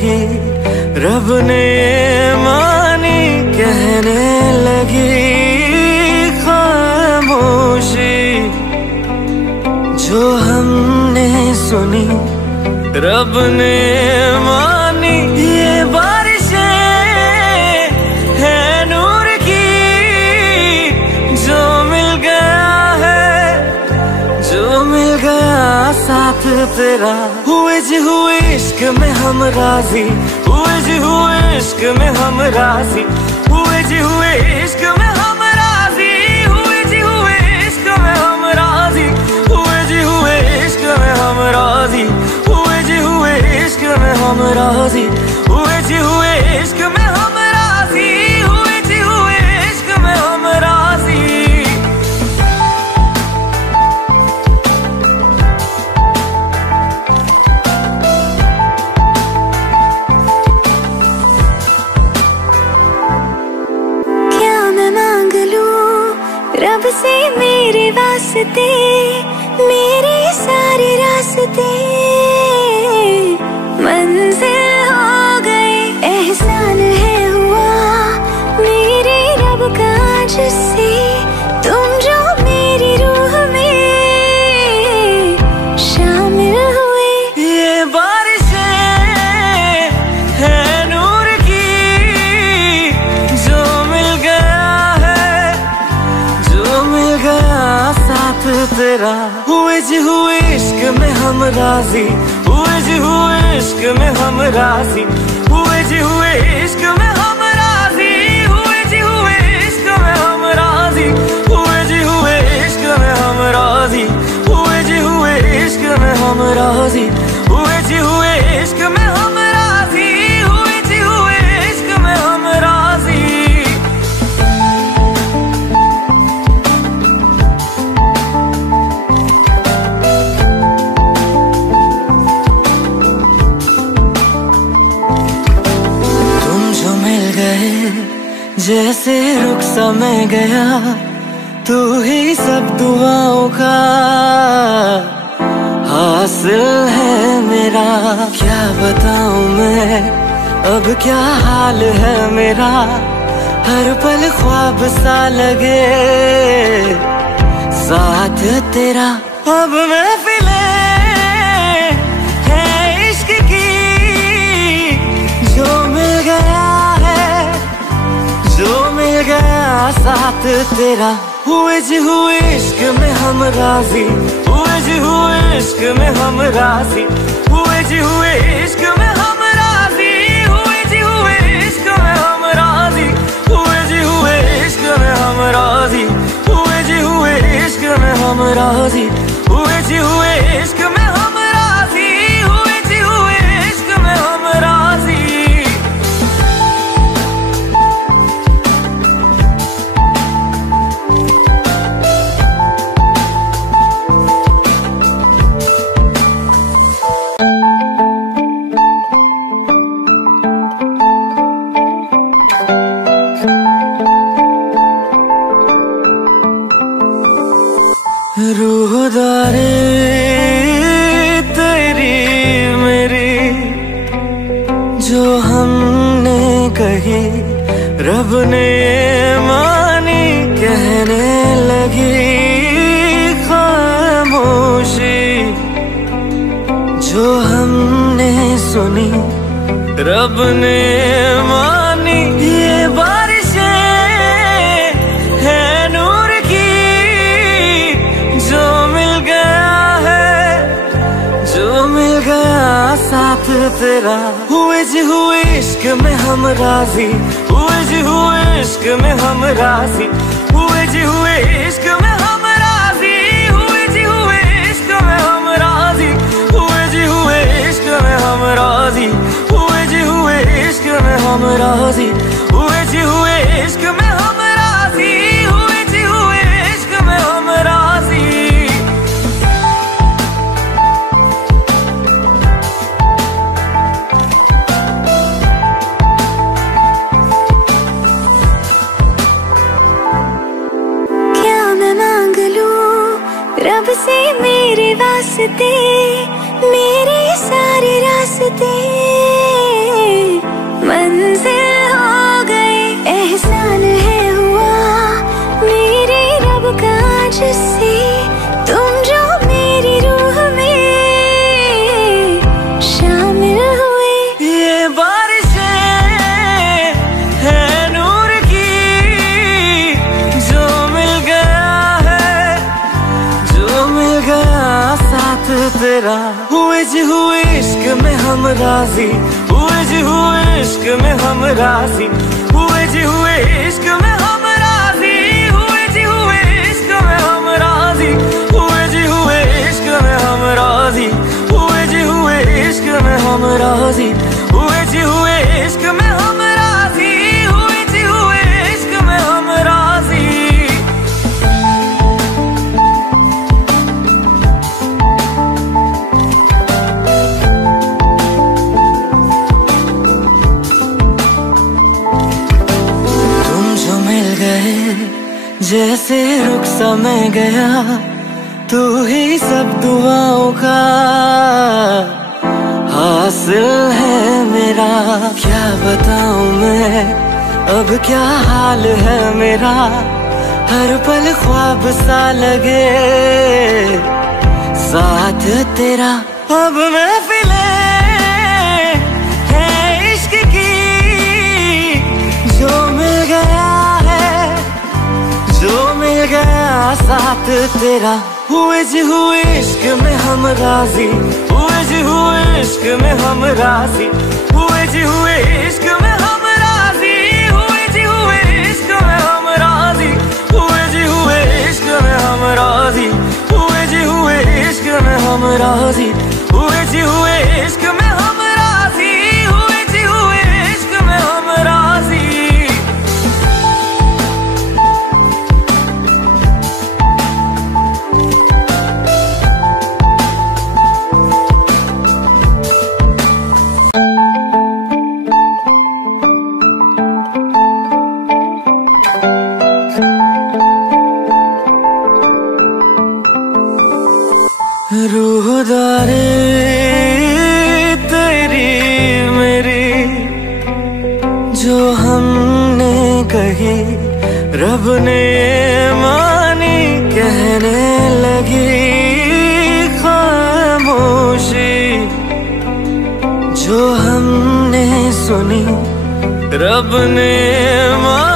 कही रब ने मानी, कहने लगी खामोशी जो हमने सुनी रब ने मानी। ये बारिशें है नूर की जो मिल गया है, जो मिल गया साथ तेरा। हुए जी हुए इश्क में हम राजी, हुए जी हुए इश्क में हम राजी, हुए जी हुए इश्क में हम राजी, हुए जी हुए इश्क में हम राजी, हुए जी हुए इश्क में हम राजी, हुए जी हुए इश्क में हम राजी, हुए जी हुए इश्क में हम राजी, हुए जी हुए इश्क में हम राजी। रब से मेरे वास्ते, मेरे सारे रास्ते मंजिल हो गए। एहसान है हुआ मेरे रब का जिससे तुम जो मेरी रूह में शामिल हुए। ये बारिशें है नूर की जो मिल गया है, जो मिल गया साथ तेरा। हुए जी हुए इश्क में हम राजी, हुए जी हुए इश्क में हम राजी, हुए जी हुए इश्क में हम राजी, हुए जी हुए इश्क में हम राजी, हुए जी हुए इश्क में हम राजी, हुए जी हुए इश्क में हम राजी, हुए जी हुए इश्क में हम राजी, हुए जी हुए इश्क में हम राजी। जैसे रुख सा मैं गया, तू ही सब दुआओं का हासिल है मेरा। क्या बताऊं मैं अब क्या हाल है मेरा, हर पल ख्वाब सा लगे साथ तेरा। अब महफिले है इश्क की जो मिल गया है, जो मिल गया साथ तेरा। हुए जी हुए इश्क में हम राजी, हुए जी हुए इश्क में हम राजी, हुए जी हुए इश्क में हम राजी, हुए जी हुए इश्क में हम राजी, हुए जी हुए इश्क में हम राजी, हुए जी हुए इश्क में हम राजी, हुए जी हुए इश्क में हम राजी, हुए जी हुए इश्क में हम राजी। रूहदारी तेरी मेरी जो हमने कही रब ने मानी, कहने लगी खामोशी जो हमने सुनी रब ने मानी। ये बारिशें है नूर की जो मिल गया है, जो मिल गया साथ तेरा। हुए जी हुए इश्क में हम राजी, हुए जी हुए इश्क में हम राजी, हुए जी हुए इश्क में हम राजी, हुए जी हुए इश्क में हम राजी, हुए जी हुए इश्क में हम राजी, हुए जी हुए इश्क में हम राजी, हुए जी हुए इश्क में हम राजी, हुए जी हुए इश्क में हम राजी। रब से मेरे वास्ते, मेरे सारे रास्ते मंजिल हो गई। एहसान है हुआ मेरे रब का जिससे तुम जो मेरी रूह में शामिल हुए। ये बारिशें है नूर की, जो मिल गया है, जो मिल गया साथ तेरा। हुए जी हुए इश्क में हम राजी, हुए जी हुए इश्क में हम राजी, हुए जी हुए इश्क में हम राजी, हुए जी हुए इश्क में हम राजी, हुए जी हुए इश्क में हम राजी, हुए जी हुए इश्क में हम राजी, हुए जी हुए इश्क में हम राजी, हुए जी हुए इश्क में हम राजी। जैसे रुख समय गया, तू ही सब दुआओं का हासिल है मेरा। क्या बताऊं मैं अब क्या हाल है मेरा, हर पल ख्वाब सा लगे साथ तेरा। अब महफिलें हैं इश्क की, जो मिल गया जो मिल गया साथ तेरा। हुए जी हुए इश्क में हम राजी, हुए जी हुए इश्क में हम राजी, हुए जी हुए इश्क में हम राजी, हुए जी हुए इश्क में हम राजी, हुए जी हुए इश्क में हम राजी, हुए जी हुए इश्क में हम राजी, हुए जी हुए इश्क में हम राजी, हुए जी हुए इश्क में हम राजी। रूहदारी तेरी मेरी जो हमने कही, रब ने मानी कहने लगी खामोशी। जो हमने सुनी रब ने मानी